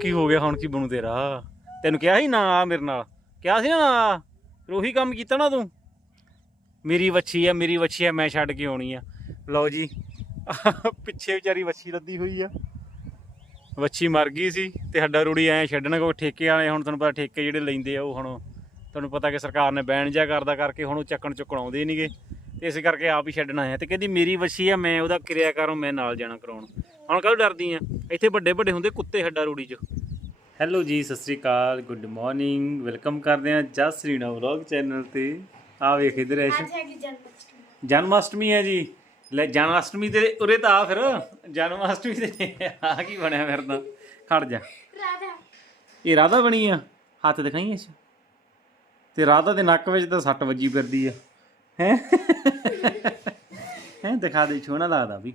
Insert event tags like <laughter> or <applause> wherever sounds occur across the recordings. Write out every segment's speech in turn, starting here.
ਕੀ ਹੋ ਗਿਆ ਹੁਣ ਕੀ ਬਣੂ ਤੇਰਾ? ਤੈਨੂੰ ਕਿਹਾ ਸੀ ਨਾ ਆ ਮੇਰੇ ਨਾਲ? ਕਿਹਾ ਸੀ ਨਾ ਆ। ਫਿਰ ਉਹੀ ਕੰਮ ਕੀਤਾ ਨਾ ਤੂੰ? ਮੇਰੀ ਵੱਛੀ ਆ, ਮੇਰੀ ਵੱਛੀ ਆ, ਮੈਂ ਛੱਡ ਕੇ ਆਉਣੀ ਆ। ਲਓ ਜੀ, ਪਿੱਛੇ ਵਿਚਾਰੀ ਵੱਛੀ ਲੱਦੀ ਹੋਈ ਆ। ਵੱਛੀ ਮਰ ਗਈ ਸੀ ਤੇ ਹੱਡਾ ਰੂੜੀ ਐ ਛੱਡਣ ਕੋਈ ਠੇਕੇ ਵਾਲੇ ਹੁਣ ਤੁਹਾਨੂੰ ਪਤਾ ਠੇਕੇ ਜਿਹੜੇ ਲੈਂਦੇ ਆ ਉਹ ਹੁਣ ਤੁਹਾਨੂੰ ਪਤਾ ਕਿ ਸਰਕਾਰ ਨੇ ਬੈਨ ਜਿਹਾ ਕਰਦਾ ਕਰਕੇ ਹੁਣ ਉਹ ਚੱਕਣ ਚੁੱਕਣ ਆਉਂਦੇ ਨਹੀਂਗੇ ਤੇ ਇਸ ਕਰਕੇ ਆਪ ਹੀ ਛੱਡਣਾ ਹੈ ਤੇ ਕਹਿੰਦੀ ਮੇਰੀ ਵੱਛੀ ਆ, ਮੈਂ ਉਹਦਾ ਕਿਰਿਆ ਕਰੂੰ ਮੈਂ ਨਾਲ ਜਾਣਾ ਕਰਾਉਣ। ਹੁਣ ਕਾਹਦੋਂ ਡਰਦੀ ਆ ਇੱਥੇ ਵੱਡੇ ਵੱਡੇ ਹੁੰਦੇ ਕੁੱਤੇ ਹੱਡਾ ਰੂੜੀ 'ਚ। ਹੈਲੋ ਜੀ ਸਤਿ ਸ੍ਰੀ ਅਕਾਲ ਗੁੱਡ ਮਾਰਨਿੰਗ ਵੈਲਕਮ ਕਰਦੇ ਆ ਜਸ ਰੀਨਾ ਵਲੌਗ ਚੈਨਲ ਤੇ। ਆ ਵੇਖ ਇਧਰ ਐਸ਼ ਅੱਜ ਹੈਗੀ ਜਨਮਸ਼ਟਮੀ। ਜਨਮ ਅਸ਼ਟਮੀ ਹੈ ਜੀ। ਲੈ ਜਨਮ ਅਸ਼ਟਮੀ ਤੇ ਉਰੇ ਤਾਂ ਆ ਫਿਰ। ਜਨਮ ਅਸ਼ਟਮੀ ਤੇ ਆ ਕੀ ਬਣਿਆ ਫਿਰ ਤਾਂ? ਖੜ ਜਾ। ਰਾਧਾ। ਇਹ ਰਾਧਾ ਬਣੀ ਆ? ਹੱਥ ਦਿਖਾਈ ਇਸ ਤੇ ਰਾਧਾ ਦੇ ਨੱਕ ਵਿੱਚ ਤਾਂ ਸੱਟ ਵੱਜੀ ਫਿਰਦੀ ਆ। ਹੈ? ਹੈ? ਦਿਖਾ ਦੇ ਸੋਹਣਾ ਲੱਗਦਾ ਵੀ।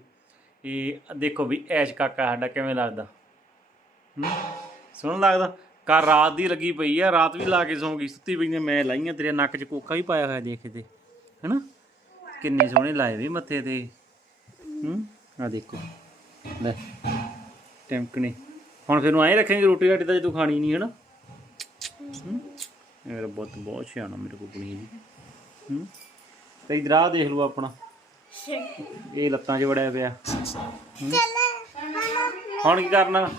ਇਹ ਦੇਖੋ ਵੀ ਐਸ਼ ਕਾਕਾ ਸਾਡਾ ਕਿਵੇਂ ਲੱਗਦਾ? ਹੂੰ? ਸੋਹਣਾ ਲੱਗਦਾ? ਕਾ ਰਾਤ ਦੀ ਲੱਗੀ ਪਈ ਆ, ਰਾਤ ਵੀ ਲਾ ਕੇ ਸੌਂ ਗਈ ਸੁੱਤੀ ਪਈ ਨੇ ਮੈਂ ਲਾਈਆਂ, ਤੇਰੇ ਨੱਕ 'ਚ ਕੋਕਾ ਵੀ ਪਾਇਆ ਹੋਇਆ ਦੇਖ ਤੇ ਹੈਨਾ? ਕਿੰਨੇ ਸੋਹਣੇ ਲਾਏ ਵੀ ਮੱਥੇ ਤੇ। ਹੂੰ? ਆ ਦੇਖੋ। ਲੈ, ਟੈਂਕਣੇ। ਹੁਣ ਫਿਰ ਨੂੰ ਐਂ ਰੱਖੇਂਗੇ ਰੋਟੀ ਰਾਟੀ ਤਾਂ ਜੇ ਤੂੰ ਖਾਣੀ ਨਹੀਂ, ਹੈਨਾ? ਹੂੰ? ਮੇਰਾ ਬਹੁਤ ਬਹੁਤ ਸਿਆਣਾ ਮੇਰੇ ਕੋਲ ਕੁੜੀ ਜੀ ਹੂੰ? ਤੇ ਇਧਰ ਆ ਦੇਖ ਲਓ ਆਪਣਾ। ਇਹ ਲੱਤਾਂ 'ਚ ਵੜਿਆ ਪਿਆ? ਹੁਣ ਕੀ ਕਰਨਾ?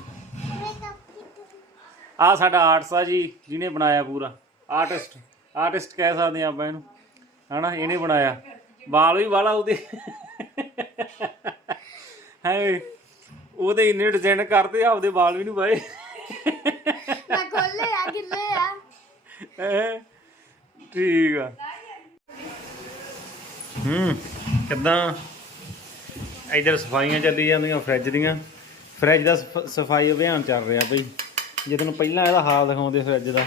ਆ ਸਾਡਾ ਆਰਟਸ ਆ ਜੀ ਜਿਹਨੇ ਬਣਾਇਆ ਪੂਰਾ। ਆਰਟਿਸਟ ਆਰਟਿਸਟ ਕਹਿ ਸਕਦੇ ਆ ਆਪਾਂ ਇਹਨੂੰ। ਹਨਾ ਇਹਨੇ ਬਣਾਇਆ। ਵਾਲ ਵੀ ਵਾਲਾ ਉਹਦੇ। ਹੈ ਉਹਦੇ ਇੰਨੇ ਡਿਜ਼ਾਈਨ ਕਰਦੇ ਆ, ਆਪਦੇ ਵਾਲ ਵੀ ਨਹੀਂ ਪਾਏ। ਮੈਂ ਖੋਲੇ ਆ ਗਿੱਲੇ ਆ? ਠੀਕ ਆ। ਹੂੰ। ਕਿੱਦਾਂ? ਇਧਰ ਸਫਾਈਆਂ ਚੱਲੀ ਜਾਂਦੀਆਂ ਫ੍ਰਿਜ ਦੀਆਂ। ਫ੍ਰਿਜ ਦਾ ਸਫ- ਸਫ਼ਾਈ ਅਭਿਆਨ ਚੱਲ ਰਿਹਾ ਬਈ। ਜੇ ਤੈਨੂੰ ਪਹਿਲਾਂ ਇਹਦਾ ਹਾਲ ਦਿਖਾਉਂਦੇ ਫ੍ਰਿਜ ਦਾ,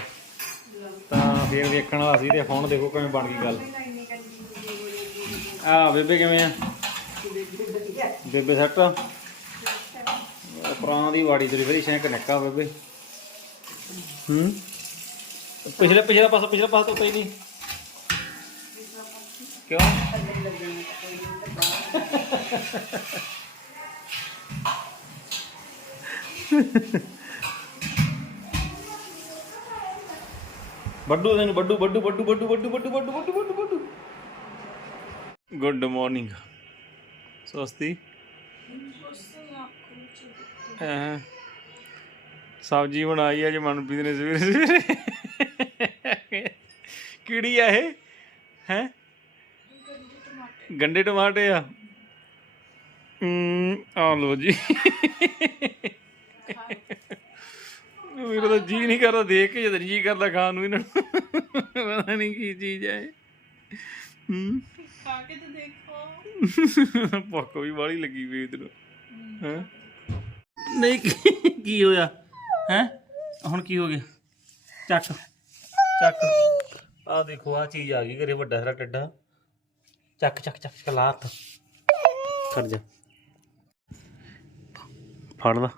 ਤਾਂ ਫੇਰ ਵੇਖਣ ਵਾਲਾ ਸੀ ਤੇ ਹੁਣ ਦੇਖੋ ਕਿਵੇਂ ਬਣ ਗਈ ਗੱਲ। ਆ, ਬੇਬੇ ਕਿਵੇਂ ਆ? ਬੇਬੇ ਸੱਟ ਪ੍ਰਾਂ ਦੀ ਵਾੜੀ ਤੇਰੀ ਬੜੀ ਸ਼ੈਂਕ ਨੱਕਾ ਬੇਬੇ। ਹੂੰ? ਪਿਛਲੇ, ਪਿਛਲਾ ਪਾਸਾ ਪਿਛਲਾ ਪਾਸਾ ਧੋਤਾ ਹੀ ਨਹੀਂ। ਕਿਉਂ? ਬੱਡੂ ਤੈਨੂੰ ਬੱਡੂ ਬੱਡੂ ਬੱਡੂ ਬੱਡੂ ਬੱਡੂ ਬੱਡੂ ਬੱਡੂ ਬੱਡੂ ਬੱਡੂ ਬੱਡੂ ਗੁੱਡ ਮਾਰਨਿੰਗ ਸਸਤੀ ਹਾਂ ਸਬਜੀ ਬਣਾਈ ਹੈ ਜੀ ਮਨਪ੍ਰੀਤ ਨੇ ਸਵੇਰੇ ਸਵੇਰੇ ਕਿਹੜੀ ਆ ਇਹ? ਹੈ? ਗੰਡੇ ਟਮਾਟੇ ਆ। ਹਮ ਆ ਲੋ ਜੀ। ਮੇਰਾ ਤਾਂ ਜੀ ਨਹੀਂ ਕਰਦਾ ਦੇਖ ਕੇ ਜਦ ਜੀ ਕਰਦਾ ਖਾਣ ਨੂੰ ਇਹਨਾਂ ਨੂੰ। ਪਤਾ ਨਹੀਂ ਕੀ ਚੀਜ਼ ਹੈ ਇਹ। ਹਮ। ਖਾ ਕੇ ਤੇ ਦੇਖੋ। ਭੁੱਖ ਵੀ ਬਾਹਲੀ ਲੱਗੀ ਵੀ ਇਧਰ। ਹੈ? ਨਹੀਂ ਕੀ- ਕੀ ਹੋਇਆ? ਹੈ? ਹੁਣ ਕੀ ਹੋ ਗਿਆ? ਚੱਕ। ਚੱਕ। ਆ ਦੇਖੋ ਆ ਚੀਜ਼ ਆ ਗਈ ਘਰੇ ਵੱਡਾ ਸਾਰਾ ਟੱਡਾ। ਚੱਕ ਚੱਕ ਚੱਕ ਚੱਕ ਲਾ ਹੱਥ। ਕਰ ਜਾ। ਫੜ ਲਾ।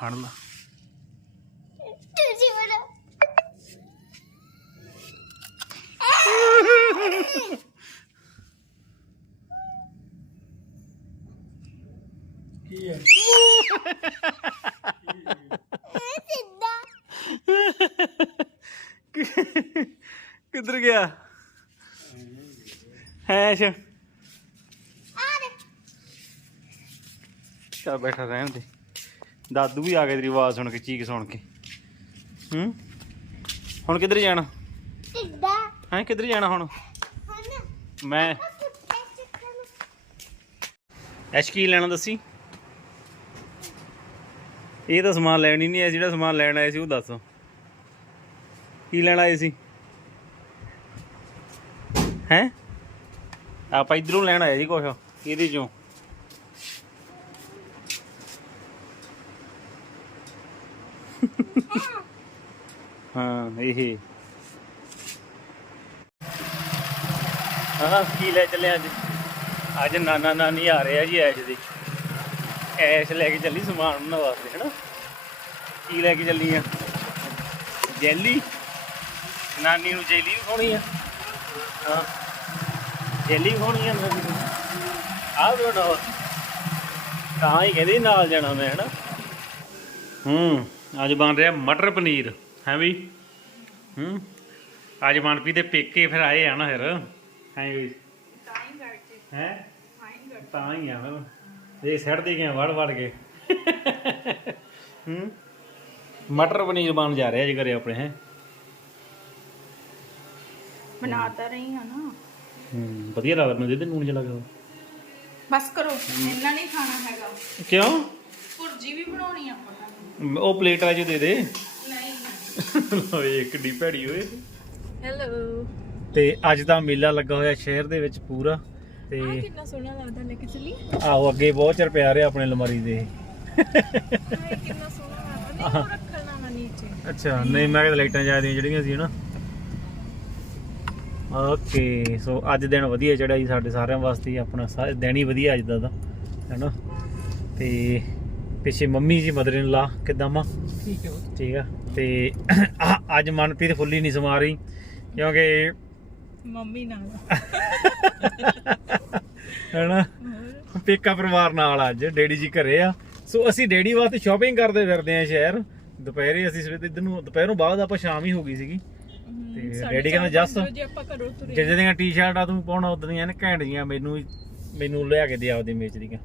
ਫੜ ਲਾ। ਤੁਸੀਂ ਬੜਾ ਕੀ ਹੈ? ਸਿੱਧਾ। ਕਿੱਧਰ ਗਿਆ? ਹੈਸ਼। ਚੱਲ ਬੈਠਾ ਰਹਿਣ ਦੇ। ਦਾਦੂ ਵੀ ਆ ਗਿਆ ਤੇਰੀ ਆਵਾਜ਼ ਸੁਣ ਕੇ ਚੀਕ ਸੁਣ ਕੇ। ਹੂੰ? ਹੁਣ ਕਿੱਧਰ ਜਾਣਾ? ਸਿੱਧਾ ਹੈਂ ਕਿੱਧਰ ਜਾਣਾ ਹੁਣ? ਮੈਂ। ਕੁੱਤੇ ਚੱਕਣ ਐਸ਼ ਕੀ ਲੈਣਾ ਦੱਸੀ? ਇਹ ਤਾਂ ਸਮਾਨ ਲੈਣ ਹੀ ਨਹੀਂ ਆਇਆ ਜਿਹੜਾ ਸਮਾਨ ਲੈਣ ਆਏ ਸੀ ਉਹ ਦੱਸ। ਕੀ ਲੈਣ ਆਏ ਸੀ? ਹੈ? ਆਪਾਂ ਇਧਰੋਂ ਲੈਣ ਆਏ ਜੀ ਕੁਛ, ਇਹਦੇ ਚੋਂ। ਹਾਂ, ਇਹ। ਹਾਂ ਕੀ ਲੈ ਚੱਲੇ ਅੱਜ? ਅੱਜ ਨਾਨਾ ਨਾਨੀ ਆ ਰਹੇ ਆ ਜੀ ਐਸ਼ ਦੇ। ਐਸ਼ ਲੈ ਕੇ ਚੱਲੀ ਸਮਾਨ ਉਹਨਾਂ ਵਾਸਤੇ, ਹੈਨਾ? ਕੀ ਲੈ ਕੇ ਚੱਲੀ ਆ? ਜੈਲੀ। ਨਾਨੀ ਨੂੰ ਜੈਲੀ ਵੀ ਖਾਣੀ ਆ। ਹਾਂ। ਜੈਲੀ ਵੀ ਆ ਨਾਨੀ ਨੂੰ ਆਹ ਵੀ ਬਣਾ ਤਾਂ ਹੀ ਕਹਿੰਦੇ ਨਾਲ ਜਾਣਾ ਮੈਂ ਹਨਾ? ਹੂੰ ਅੱਜ ਬਣ ਰਿਹਾ ਮਟਰ ਪਨੀਰ ਹੈ ਵੀ? ਹੂੰ ਅੱਜ ਮਨਪ੍ਰੀਤ ਦੇ ਪੇਕੇ ਫਿਰ ਆਏ ਆ ਨਾ ਫਿਰ ਹੈ ਵੀ? ਹੈ? ਤਾਂ ਹੀ ਆ ਫਿਰ। ਇਹ ਸੜ ਦੇ ਗਿਆ ਵੜ ਵੜ ਕੇ। ਹੂੰ ਮਟਰ ਪਨੀਰ ਬਣ ਜਾ ਰਿਹਾ ਜੀ ਘਰੇ ਆਪਣੇ ਹੈ? ਬਣਾਤਾ ਰਹੀ ਹਾਂ ਨਾ। ਹੂੰ ਵਧੀਆ ਲੱਗਦਾ ਮੈਨੂੰ ਦੇ ਨੂਣ ਜਿਹਾ ਲੱਗਦਾ। ਬਸ ਕਰੋ ਇੰਨਾ ਨਹੀਂ ਖਾਣਾ ਹੈਗਾ। ਕਿਉਂ? ਭੁਰਜੀ ਵੀ ਬਣਾਉਣੀ ਆ ਆਪਾਂ ਨੇ। ਉਹ ਪਲੇਟ ਆ ਜੋ ਦੇ ਦੇ। ਨਹੀਂ ਓਏ ਕਿੱਡੀ ਭੈੜੀ ਓਏ। ਹੈਲੋ ਤੇ ਅੱਜ ਦਾ ਮੇਲਾ ਲੱਗਾ ਹੋਇਆ ਸ਼ਹਿਰ ਦੇ ਵਿੱਚ ਪੂਰਾ ਤੇ ਕਿੰਨਾ ਸੋਹਣਾ ਲੱਗਦਾ ਲੈ ਕੇ ਚੱਲੀ ਆਹੋ ਅੱਗੇ ਬਹੁਤ ਚਿਰ ਪਿਆ ਰਿਹਾ ਆਪਣੇ ਅਲਮਾਰੀ ਦੇ। ਕਿੰਨਾ ਸੋਹਣਾ ਲੱਗਦਾ। ਨਹੀਂ ਉਹ ਰੱਖਣਾ ਨਾ ਨੀਚੇ। ਅੱਛਾ ਨਹੀਂ ਮੈਂ ਕਿਹਾ ਲਾਈਟਾਂ ਜਾਂਦੀਆਂ ਜਿਹੜੀਆਂ ਸੀ ਨਾ। ਓਕੇ ਸੋ ਅੱਜ ਦਿਨ ਵਧੀਆ ਚੜਿਆ ਜੀ ਸਾਡੇ ਸਾਰਿਆਂ ਵਾਸਤੇ ਆਪਣਾ ਦਿਨ ਹੀ ਵਧੀਆ ਅੱਜ ਦਾ ਤਾਂ ਹੈਨਾ? ਤੇ ਪਿੱਛੇ ਮੰਮੀ ਜੀ ਮਦਰ ਇਨ ਲਾ ਕਿਦਾਂ ਮਾ ਠੀਕ ਹੈ। ਠੀਕ ਆ ਤੇ ਅੱਜ ਮਨਪ੍ਰੀਤ ਫੁੱਲੀ ਨਹੀਂ ਸਮਾ ਰਹੀ ਕਿਉਂਕਿ ਮੰਮੀ ਨਾਲ। ਹੈਨਾ? ਪੇਕਾ ਪਰਿਵਾਰ ਨਾਲ ਅੱਜ ਡੈਡੀ ਜੀ ਘਰੇ ਆ। ਸੋ ਅਸੀਂ ਡੈਡੀ ਵਾਸਤੇ ਸ਼ਾਪਿੰਗ ਕਰਦੇ ਫਿਰਦੇ ਆ ਸ਼ਹਿਰ। ਦੁਪਹਿਰੇ ਅਸੀਂ ਸਵੇਰ ਇਧਰ ਨੂੰ ਦੁਪਹਿਰੋਂ ਬਾਅਦ ਆਪਾਂ ਸ਼ਾਮ ਹੀ ਹੋ ਗਈ ਸੀਗੀ। ਡੈਡੀ ਕਹਿੰਦਾ ਜੱਸ ਜੇ ਆਪਾਂ ਘਰੋਂ ਤੁਰੇ ਜਿਹੜੇ ਦੀਆਂ ਟੀ-ਸ਼ਰਟਾਂ ਤੂੰ ਪਾਉਣਾ ਉਦੋਂ ਦੀਆਂ ਨੇ ਘੈਂਟ ਜੀਆਂ ਮੈਨੂੰ ਮੈਨੂੰ ਲਿਆ ਕੇ ਦੇ ਆਪਦੇ ਮੇਚ ਦੀਆਂ।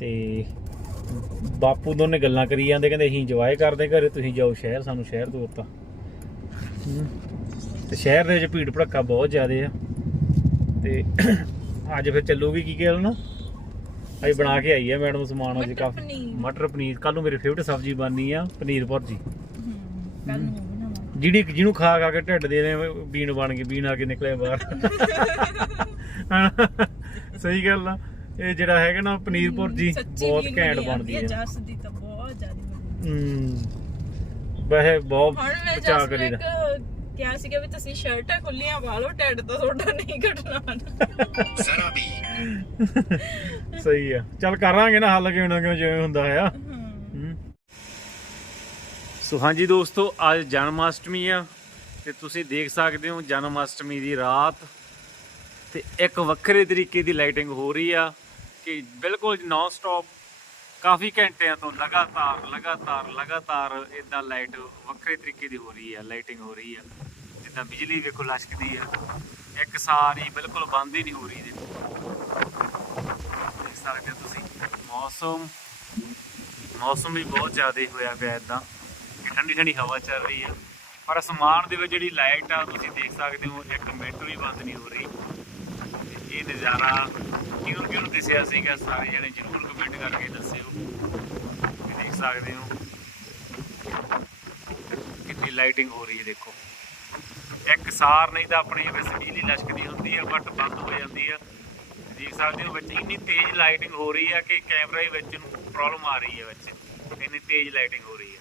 ਤੇ ਬਾਪੂ ਦੋਨੇ ਗੱਲਾਂ ਕਰੀ ਜਾਂਦੇ ਕਹਿੰਦੇ ਅਸੀਂ ਇੰਜੋਏ ਕਰਦੇ ਘਰੇ ਤੁਸੀਂ ਜਾਓ ਸ਼ਹਿਰ ਸਾਨੂੰ ਸ਼ਹਿਰ ਹਮ। ਤੇ। ਸ਼ਹਿਰ ਦੇ ਵਿੱਚ ਭੀੜ ਭੜੱਕਾ ਬਹੁਤ ਜ਼ਿਆਦੇ ਆ। ਤੇ ਅੱਜ ਫਿਰ ਚੱਲੂਗੀ ਕੀ ਕਹਿ ਨਾ ਅਸੀਂ ਬਣਾ ਕੇ ਆਈ ਆ ਮੈਡਮ ਸਮਾਨ ਅੱਜ ਕਾਫੀ। ਮਟਰ ਪਨੀਰ। ਕੱਲ ਨੂੰ ਮੇਰੀ ਫੇਵਰਟ ਸਬਜ਼ੀ ਬਣਨੀ ਆ ਪਨੀਰ ਭੁਰਜੀ। ਕੱਲ ਨੂੰ। ਜਿਹੜੀ ਜਿਹਨੂੰ ਖਾ ਖਾ ਕੇ ਢਿੱਡ ਦੇ ਨੇ ਬੀਨ ਬਣ ਗਈ ਬੀਨ ਆ ਕੇ ਨਿਕਲਿਆ ਬਾਹਰ। ਸਹੀ ਗੱਲ ਆ। ਇਹ ਜਿਹੜਾ ਹੈਗਾ ਨਾ ਪਨੀਰ ਭੁਰਜੀ ਬਹੁਤ ਘੈਂਟ ਬਣੀ ਬਣਦੀ ਹੈ ਜੱਸ ਦੀ ਤਾਂ ਬਹੁਤ ਜ਼ਿਆਦਾ ਹੂੰ। ਵੈਸੇ ਬਹੁਤ ਬਚਾ ਕਰੀਦਾ। ਇੱਕ ਕਿਹਾ ਸੀਗਾ ਵੀ ਤੁਸੀਂ ਸ਼ਰਟਾਂ ਖੁੱਲੀਆਂ ਪਾ ਲਓ ਟੈਡ ਤਾਂ ਤੁਹਾਡਾ ਨਹੀਂ ਘਟਣਾ। ਸਹੀ ਆ। ਚੱਲ ਕਰਾਂਗੇ ਨਾ ਹੱਲ ਕਿਉਂ ਨਾ ਕਿਉਂ ਜਿਵੇਂ ਹੁੰਦਾ ਆ। ਹੂੰ। ਸੋ ਹਾਂਜੀ ਦੋਸਤੋ, ਅੱਜ ਜਨਮ ਅਸ਼ਟਮੀ ਆ ਤੇ ਤੁਸੀਂ ਦੇਖ ਸਕਦੇ ਹੋ ਜਨਮ ਅਸ਼ਟਮੀ ਦੀ ਰਾਤ ਤੇ ਇੱਕ ਵੱਖਰੇ ਤਰੀਕੇ ਦੀ ਲਾਈਟਿੰਗ ਹੋ ਰਹੀ ਆ ਕਿ ਬਿਲਕੁਲ ਨਾਨ ਸਟਾਪ ਕਾਫੀ ਘੰਟਿਆਂ ਤੋਂ ਲਗਾਤਾਰ ਲਗਾਤਾਰ ਲਗਾਤਾਰ ਇਦਾਂ ਲਾਈਟ ਵੱਖਰੇ ਤਰੀਕੇ ਦੀ ਹੋ ਰਹੀ ਆ, ਲਾਈਟਿੰਗ ਹੋ ਰਹੀ ਆ। ਜਿੱਦਾਂ ਬਿਜਲੀ ਵੇਖੋ ਲਸ਼ਕਦੀ ਆ, ਇੱਕ ਸਾਰੀ ਬਿਲਕੁਲ ਬੰਦ ਹੀ ਨਹੀਂ ਹੋ ਰਹੀ ਦੇਖੋ ਦੇਖ ਸਕਦੇ ਹੋ ਤੁਸੀਂ, ਮੌਸਮ ਮੌਸਮ ਵੀ ਬਹੁਤ ਜ਼ਿਆਦਾ ਹੋਇਆ ਪਿਆ ਇਦਾਂ ਠੰਡੀ ਠੰਡੀ ਹਵਾ ਚੱਲ ਰਹੀ ਆ। ਪਰ ਅਸਮਾਨ ਦੇ ਵਿੱਚ ਜਿਹੜੀ ਲਾਈਟ ਆ, ਤੁਸੀਂ ਦੇਖ ਸਕਦੇ ਹੋ, ਇੱਕ ਮਿੰਟ ਵੀ ਬੰਦ ਨਹੀਂ ਹੋ ਰਹੀ। ਇਹ ਨਜ਼ਾਰਾ ਕਿਉਂ ਕਿਉਂ ਦਿਸਿਆ ਸੀਗਾ? ਸਾਰੇ ਜਣੇ ਜਰੂਰ ਕਮੈਂਟ ਕਰਕੇ ਦੱਸਿਓ। ਦੇਖ ਸਕਦੇ ਹੋ ਕਿੰਨੀ ਲਾਈਟਿੰਗ ਹੋ ਰਹੀ ਹੈ, ਦੇਖੋ। ਇੱਕ ਸਾਰ ਨਹੀਂ ਤਾਂ ਆਪਣੀ ਵਿੱਚ ਬਿਜਲੀ ਲਸ਼ਕਦੀ ਹੁੰਦੀ ਆ ਬਟ ਬੰਦ ਹੋ ਜਾਂਦੀ ਆ। ਦੇਖ ਸਕਦੇ ਹੋ, ਵਿੱਚ ਇੰਨੀ ਤੇਜ਼ ਲਾਈਟਿੰਗ ਹੋ ਰਹੀ ਆ ਕਿ ਕੈਮਰਾ ਹੀ ਵਿੱਚ ਨੂੰ ਪ੍ਰੋਬਲਮ ਆ ਰਹੀ ਹੈ ਵਿੱਚ। ਇੰਨੀ ਤੇਜ਼ ਲਾਈਟਿੰਗ ਹੋ ਰਹੀ ਹੈ।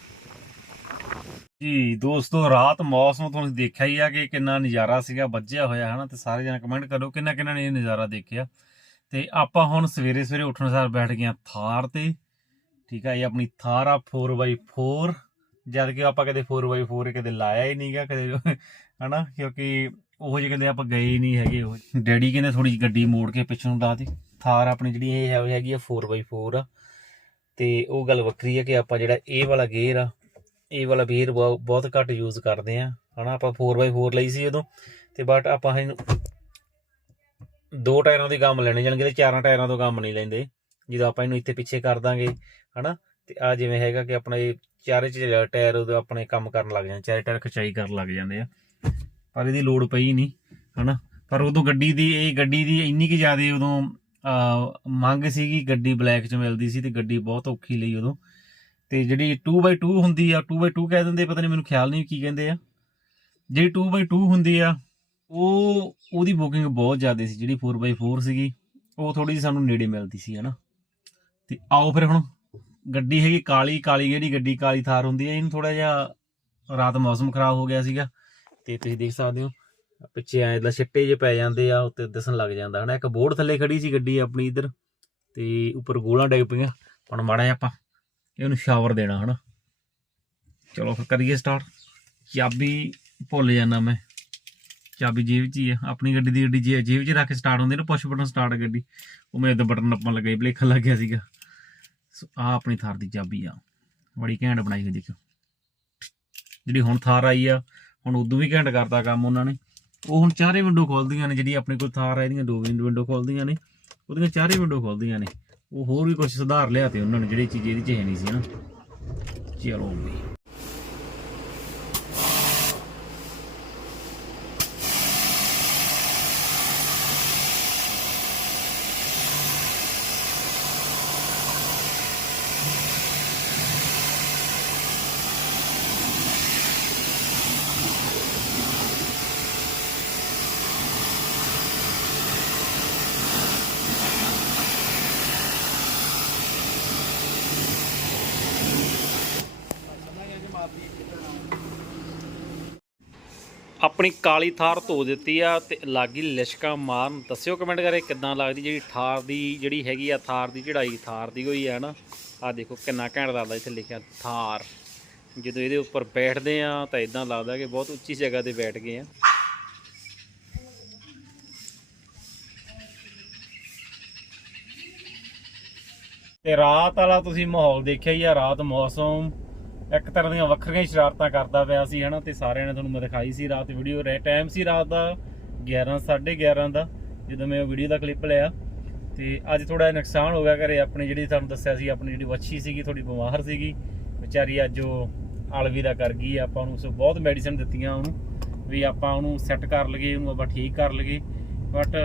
ਜੀ, ਦੋਸਤੋ, ਰਾਤ ਮੌਸਮ ਤੁਹਾਨੂੰ ਦੇਖਿਆ ਹੀ ਆ ਕਿ ਕਿੰਨਾ ਨਜ਼ਾਰਾ ਸੀਗਾ, ਵੱਜਿਆ ਹੋਇਆ, ਹਨਾ? ਤੇ ਸਾਰੇ ਜਣੇ ਕਮੈਂਟ ਕਰੋ ਕਿੰਨਾ ਕਿੰਨਾ ਨੇ ਇਹ ਨਜ਼ਾਰਾ ਦੇਖਿਆ? ਤੇ ਆਪਾਂ ਹੁਣ ਸਵੇਰੇ ਸਵੇਰੇ ਉੱਠਣ ਸਾਰ ਬੈਠ ਗਏ ਆ ਥਾਰ ਤੇ, ਠੀਕ ਆ? ਇਹ ਆਪਣੀ ਥਾਰ ਆ 4x4 ਜਦ ਕਿ ਆਪਾਂ ਕਦੇ 4x4 ਕਦੇ ਲਾਇਆ ਹੀ ਨਹੀਂਗਾ, ਕਦੇ <laughs> ਹਨਾ? ਕਿਉਂਕਿ ਉਹ ਜਿਹੇ ਕਹਿੰਦੇ ਆਪਾਂ ਗਏ ਹੀ ਨਹੀਂ ਹੈਗੇ, ਉਹ ਡੈਡੀ ਕਹਿੰਦੇ ਥੋੜੀ ਗੱਡੀ ਮੋੜ ਕੇ ਪਿੱਛੋਂ ਲਾ ਦੀ। ਥਾਰ ਆਪਣੀ ਜਿਹੜੀ ਇਹ ਹੈ- ਹੈਗੀ ਆ 4x4 ਆ। ਤੇ ਉਹ ਗੱਲ ਵੱਖਰੀ ਆ ਕਿ ਆਪਾਂ ਜਿਹੜਾ ਇਹ ਵਾਲਾ ਗੇਅਰ ਆ ਇਹ ਵਾਲਾ ਗੇਅਰ ਬਹੁਤ ਘੱਟ ਯੂਜ਼ ਕਰਦੇ ਆ। ਹਨਾ, ਆਪਾਂ 4x4 ਲਈ ਸੀ ਉਦੋਂ, ਤੇ ਬਟ ਆਪਾਂ ਇਹਨੂੰ ਦੋ ਟਾਇਰਾਂ ਦੇ ਕੰਮ ਲੈਣੇ ਜਾਣਗੇ ਤੇ ਚਾਰਾਂ ਟਾਇਰਾਂ ਤੋਂ ਕੰਮ ਨਹੀਂ ਲੈਂਦੇ। ਜਦੋਂ ਆਪਾਂ ਇਹਨੂੰ ਇੱਥੇ ਪਿੱਛੇ ਕਰ ਦਾਂਗੇ, ਹਨਾ, ਤੇ ਆ ਜਿਵੇਂ ਹੈਗਾ ਕਿ ਆਪਣਾ ਇਹ ਚਾਰੇ ਚ ਟਾਇਰ ਉਹਦੇ ਆਪਣੇ ਕੰਮ ਕਰਨ ਲੱਗ ਜਾਂਦੇ, ਚਾਰੇ ਟਾਇਰ ਖਚਾਈ ਕਰਨ ਲੱਗ ਜਾਂਦੇ ਆ। ਪਰ ਇਹਦੀ ਲੋੜ ਪਈ ਨਹੀਂ, ਹਨਾ। ਪਰ ਉਦੋਂ ਗੱਡੀ ਦੀ, ਇਹ ਗੱਡੀ ਦੀ ਇੰਨੀ ਕਿ ਜ਼ਿਆਦਾ ਉਦੋਂ ਮੰਗ ਸੀਗੀ, ਗੱਡੀ ਬਲੈਕ ਚ ਮਿਲਦੀ ਸੀ ਤੇ ਗੱਡੀ ਬਹੁਤ ਔਖੀ ਲਈ ਉਦੋਂ। ਤੇ ਜਿਹੜੀ 2x2 ਹੁੰਦੀ ਆ 2x2 ਕਹਿ ਦਿੰਦੇ, ਪਤਾ ਨਹੀਂ ਮੈਨੂੰ ਖਿਆਲ ਨਹੀਂ ਕੀ ਕਹਿੰਦੇ ਆ। ਜਿਹੜੀ 2x2 ਹੁੰਦੀ ਆ, ਉਹ, ਉਹਦੀ ਬੁਕਿੰਗ ਬਹੁਤ ਜ਼ਿਆਦਾ ਸੀ, ਜਿਹੜੀ 4x4 ਸੀਗੀ, ਉਹ ਥੋੜੀ ਜਿਹੀ ਸਾਨੂੰ ਨੇੜੇ ਮਿਲਦੀ ਸੀ, ਹਨਾ। ਤੇ ਆਓ ਫਿਰ ਹੁਣ, ਗੱਡੀ ਹੈਗੀ ਕਾਲੀ ਕਾਲੀ ਜਿਹੜੀ ਗੱਡੀ, ਕਾਲੀ ਥਾਰ ਹੁੰਦੀ ਹੈ ਇਹਨੂੰ ਥੋੜਾ ਜਿਹਾ ਰਾਤ ਮੌਸਮ ਖਰਾਬ ਹੋ ਗਿਆ ਸੀਗਾ, ਤੇ ਤੁਸੀਂ ਦੇਖ ਸਕਦੇ ਹੋ, ਪਿੱਛੇ ਐ ਇਦਾਂ ਛਿੱਟੇ ਜੇ ਪੈ ਜਾਂਦੇ ਆ, ਉੱਤੇ ਦਿਸਣ ਲੱਗ ਜਾਂਦਾ, ਹਨਾ। ਇੱਕ ਬੋਰਡ ਥੱਲੇ ਖੜੀ ਸੀ ਗੱਡੀ ਆਪਣੀ ਇੱਧਰ, ਤੇ ਉੱਪਰ ਗੋਲਾਂ ਡਿੱਗ ਪਈਆਂ, ਹੁਣ ਮਾੜਾ ਜਿਹਾ ਆਪਾਂ ਇਹਨੂੰ ਸ਼ਾਵਰ ਦੇਣਾ ਹਨਾ। ਚਲੋ ਫਿਰ ਕਰੀਏ ਸਟਾਰਟ ਚਾਬੀ ਭੁੱਲ ਜਾਣਾ ਮੈਂ। ਚਾਬੀ ਜੇਬ 'ਚ ਹੀ ਆ। ਆਪਣੀ ਗੱਡੀ ਦੀ ਗੱਡੀ ਜੇ- ਜੇਬ 'ਚ ਰੱਖ ਕੇ ਸਟਾਰਟ ਹੁੰਦੀ ਨਾ ਪੁਸ਼ ਬਟਨ ਸਟਾਰਟ ਗੱਡੀ। ਉਹ ਮੈਂ ਇਦਾਂ ਬਟਨ ਨੱਪਣ ਲੱਗਾ ਸੀ ਲੱਗ ਗਿਆ ਸੀਗਾ। ਸੋ ਆ ਆਪਣੀ ਥਾਰ ਦੀ ਚਾਬੀ ਆ। ਬੜੀ ਘੈਂਟ ਬਣਾਈ ਹੋਈ ਦੇਖੋ ਜਿਹੜੀ ਹੁਣ ਥਾਰ ਆਈ ਆ, ਹੁਣ ਉਦੋਂ ਵੀ ਘੈਂਟ ਕਰਤਾ ਕੰਮ ਉਹਨਾਂ ਨੇ। ਉਹ ਹੁਣ ਚਾਰੇ ਵਿੰਡੋ ਖੋਲਦੀਆਂ ਨੇ, ਜਿਹੜੀ ਆਪਣੇ ਕੋਲ ਥਾਰ ਆ, ਇਹਦੀਆਂ ਦੋ ਵਿੰਡੋ ਖੋਲਦੀਆਂ ਨੇ। ਉਹਦੀਆਂ ਚਾਰੇ ਵਿੰਡੋ ਖੋਲਦੀਆਂ ਨੇ। ਉਹ ਹੋਰ ਵੀ ਕੁਝ ਸੁਧਾਰ ਲਿਆ ਤੇ ਉਹਨਾਂ ਨੇ ਜਿਹੜੀ ਚੀਜ਼ ਇਹਦੇ ਚ ਹੈ ਨਹੀਂ ਸੀ ਨਾ। ਚਲੋ ਵੀ ਆਪਣੀ ਕਾਲੀ ਥਾਰ ਧੋ ਦਿੱਤੀ ਆ ਤੇ ਲਾਗੀ ਲਿਸ਼ਕਾ ਮਾਰਨ। ਦੱਸਿਓ ਕਮੈਂਟ ਕਰੇ ਕਿੱਦਾਂ ਲੱਗਦੀ ਜਿਹੜੀ ਥਾਰ ਦੀ, ਜਿਹੜੀ ਹੈਗੀ ਆ ਥਾਰ ਦੀ ਚੜਾਈ ਥਾਰ ਦੀ ਹੋਈ ਆ ਨਾ ਆ ਦੇਖੋ ਕਿੰਨਾ ਘੈਂਟ ਲੱਗਦਾ ਇੱਥੇ ਲਿਖਿਆ ਥਾਰ। ਜਦੋਂ ਇਹਦੇ ਉੱਪਰ ਬੈਠਦੇ ਆ ਤਾਂ ਇਦਾਂ ਲੱਗਦਾ ਕਿ ਬਹੁਤ ਉੱਚੀ ਜਗ੍ਹਾ ਤੇ ਬੈਠ ਗਏ ਆ। ਤੇ ਰਾਤ ਵਾਲਾ ਤੁਸੀਂ ਮਾਹੌਲ ਦੇਖਿਆ ਹੀ ਆ, ਰਾਤ ਮੌਸਮ ਇੱਕ ਤਰ੍ਹਾਂ ਦੀਆਂ ਵੱਖਰੀਆਂ ਸ਼ਰਾਰਤਾਂ ਕਰਦਾ ਪਿਆ ਸੀ, ਹਨਾ, ਤੇ ਸਾਰਿਆਂ ਨੇ ਤੁਹਾਨੂੰ ਮੈਂ ਦਿਖਾਈ ਸੀ ਰਾਤ ਵੀਡੀਓ ਰੇ ਟਾਈਮ ਸੀ ਰਾਤ ਦਾ 11 11:30 ਦਾ, ਜਦੋਂ ਮੈਂ ਉਹ ਵੀਡੀਓ ਦਾ ਕਲਿੱਪ ਲਿਆ। ਤੇ ਅੱਜ ਥੋੜਾ ਜਿਹਾ ਨੁਕਸਾਨ ਹੋ ਗਿਆ ਘਰੇ, ਆਪਣੀ ਜਿਹੜੀ ਤੁਹਾਨੂੰ ਦੱਸਿਆ ਸੀ, ਆਪਣੀ ਜਿਹੜੀ ਵੱਛੀ ਸੀਗੀ ਥੋੜੀ ਬਿਮਾਰ ਸੀਗੀ। ਵਿਚਾਰੀ ਅੱਜ ਉਹ ਅਲਵਿਦਾ ਕਰ ਗਈ ਆਪਾਂ ਨੂੰ ਸੋ ਬਹੁਤ ਮੈਡੀਸਿਨ ਦਿੱਤੀਆਂ ਉਹਨੂੰ, ਵੀ ਆਪਾਂ ਉਹਨੂੰ ਸੈੱਟ ਕਰ ਲਈਏ, ਉਹਨੂੰ ਆਪਾਂ ਠੀਕ ਕਰ ਲਈਏ। ਬਟ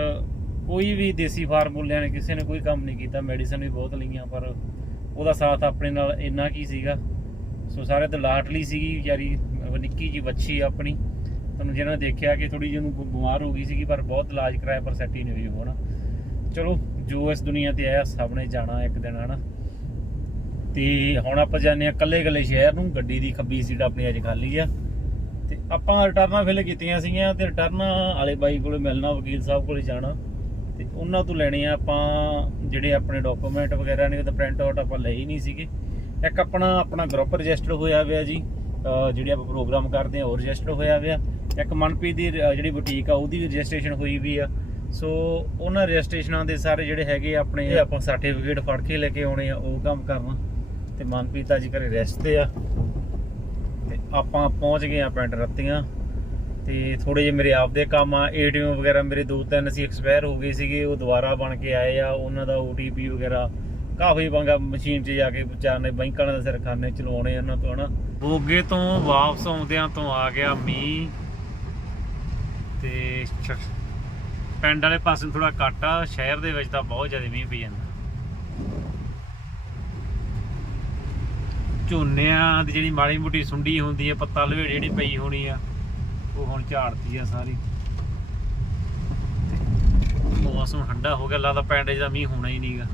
ਕੋਈ ਵੀ ਦੇਸੀ ਫਾਰਮੂਲਿਆਂ ਨੇ ਕਿਸੇ ਨੇ ਕੋਈ ਕੰਮ ਨਹੀਂ ਕੀਤਾ ਮੈਡੀਸਿਨ ਵੀ ਬਹੁਤ ਲਈਆਂ, ਪਰ ਉਹਦਾ ਸਾਥ ਆਪਣੇ ਨਾਲ ਇੰਨਾ ਕੀ ਸੀਗਾ। ਸੋ ਸਾਰੇ ਤੋਂ ਲਾਟਲੀ ਸੀਗੀ ਵਿਚਾਰੀ ਨਿੱਕੀ ਜੀ ਬੱਚੀ ਆਪਣੀ। ਤੁਹਾਨੂੰ ਜਿਹਨਾਂ ਨੇ ਦੇਖਿਆ ਕਿ ਥੋੜੀ ਜਿਹੀ ਉਹਨੂੰ ਬਿਮਾਰ ਹੋ ਗਈ ਸੀਗੀ, ਪਰ ਬਹੁਤ ਇਲਾਜ ਕਰਾਇਆ, ਪਰ ਸੈੱਟ ਹੀ ਨਹੀਂ ਹੋਈ ਹੋਣਾ। ਚਲੋ, ਜੋ ਇਸ ਦੁਨੀਆ ਤੇ ਆਇਆ, ਸਭ ਨੇ ਜਾਣਾ ਇੱਕ ਦਿਨ, ਹਨਾ? ਤੇ ਹੁਣ ਆਪਾਂ ਜਾਂਦੇ ਆ ਕੱਲੇ ਕੱਲੇ ਸ਼ਹਿਰ ਨੂੰ। ਗੱਡੀ ਦੀ ਖੱਬੀ ਸੀਟ ਆਪਣੀ ਅੱਜ ਖਾਲੀ ਆ। ਤੇ ਆਪਾਂ ਰਿਟਰਨਾਂ ਫਿਲ ਕੀਤੀਆਂ ਸੀਗੀਆਂ ਤੇ ਰਿਟਰਨਾਂ ਵਾਲੇ ਬਾਈ ਕੋਲੇ ਮਿਲਣਾ, ਵਕੀਲ ਸਾਹਿਬ ਕੋਲੇ ਜਾਣਾ। ਤੇ ਉਹਨਾਂ ਤੋਂ ਲੈਣੇ ਆ ਆਪਾਂ ਜਿਹੜੇ ਆਪਣੇ ਡਾਕੂਮੈਂਟ ਵਗੈਰਾ ਨੇ, ਉਹ ਤਾਂ ਪ੍ਰਿੰਟ ਆਊਟ ਆਪਾਂ ਲਈ ਨਹੀਂ ਸੀਗੇ। ਇੱਕ ਆਪਣਾ ਆਪਣਾ ਗਰੁੱਪ ਰਜਿਸਟਰ ਹੋਇਆ ਹੋਇਆ ਜੀ ਜਿਹੜੇ ਆਪਾਂ ਪ੍ਰੋਗਰਾਮ ਕਰਦੇ ਆ ਉਹ ਰਜਿਸਟਰ ਹੋਇਆ ਹੋਇਆ। ਇੱਕ ਮਨਪ੍ਰੀਤ ਦੀ ਜਿਹੜੀ ਬੁਟੀਕ ਆ ਉਹਦੀ ਵੀ ਰਜਿਸਟ੍ਰੇਸ਼ਨ ਹੋਈ ਵੀ ਆ। ਸੋ ਉਹਨਾਂ ਰਜਿਸਟ੍ਰੇਸ਼ਨਾਂ ਦੇ ਸਾਰੇ ਜਿਹੜੇ ਹੈਗੇ ਆਪਣੇ ਆਪਾਂ ਸਰਟੀਫਿਕੇਟ ਫੜ ਕੇ ਲੈ ਕੇ ਆਉਣੇ ਆ ਉਹ ਕੰਮ ਕਰਨਾ। ਤੇ ਮਨਪ੍ਰੀਤ ਅੱਜ ਘਰੇ ਰੈਸਟ ਤੇ ਆ। ਤੇ ਆਪਾਂ ਪਹੁੰਚ ਗਏ ਆ ਪਿੰਡ ਰੱਤੀਆਂ। ਤੇ ਥੋੜੇ ਜਿਹੇ ਮੇਰੇ ਆਪ ਦੇ ਕੰਮ ਆ ਏਟੀਐਮ ਵਗੈਰਾ ਮੇਰੇ ਦੋ ਤਿੰਨ ਸੀ ਐਕਸਪਾਇਰ ਹੋ ਗਏ ਸੀਗੇ ਉਹ ਦੁਬਾਰਾ ਬਣ ਕੇ ਆਏ ਆ ਉਹਨਾਂ ਦਾ OTP ਵਗੈਰਾ ਕਾਫੀ ਪੰਗਾ ਮਸ਼ੀਨ 'ਚ ਜਾ ਕੇ ਵਿਚਾਰ ਨੇ ਬੈਂਕਾਂ ਦੇ ਸਰਖਾਨੇ ਚਲਵਾਉਣੇ ਉਹਨਾਂ ਤੋਂ, ਹਨਾ? ਬੋਗੇ ਤੋਂ ਵਾਪਸ ਆਉਂਦਿਆਂ ਤੋਂ ਆ ਗਿਆ ਮੀਂਹ ਤੇ ਪਿੰਡ ਵਾਲੇ ਪਾਸੇ ਥੋੜਾ ਘੱਟ ਆ, ਸ਼ਹਿਰ ਦੇ ਵਿੱਚ ਤਾਂ ਬਹੁਤ ਜ਼ਿਆਦਾ ਮੀਂਹ ਪਈ ਜਾਂਦਾ। ਝੋਨਿਆਂ ਦੀ ਜਿਹੜੀ ਮਾੜੀ ਮੋਟੀ ਸੁੰਡੀ ਹੁੰਦੀ ਹੈ ਪੱਤਾ ਲਵੇੜ ਜਿਹੜੀ ਪਈ ਹੋਣੀ ਆ, ਉਹ ਹੁਣ ਝਾੜਦੀ ਆ ਸਾਰੀ। ਮੌਸਮ ਠੰਡਾ ਹੋ ਗਿਆ, ਲੱਗਦਾ ਪਿੰਡ 'ਚ ਤਾਂ ਮੀਂਹ ਹੋਣਾ ਹੀ ਨਹੀਂਗਾ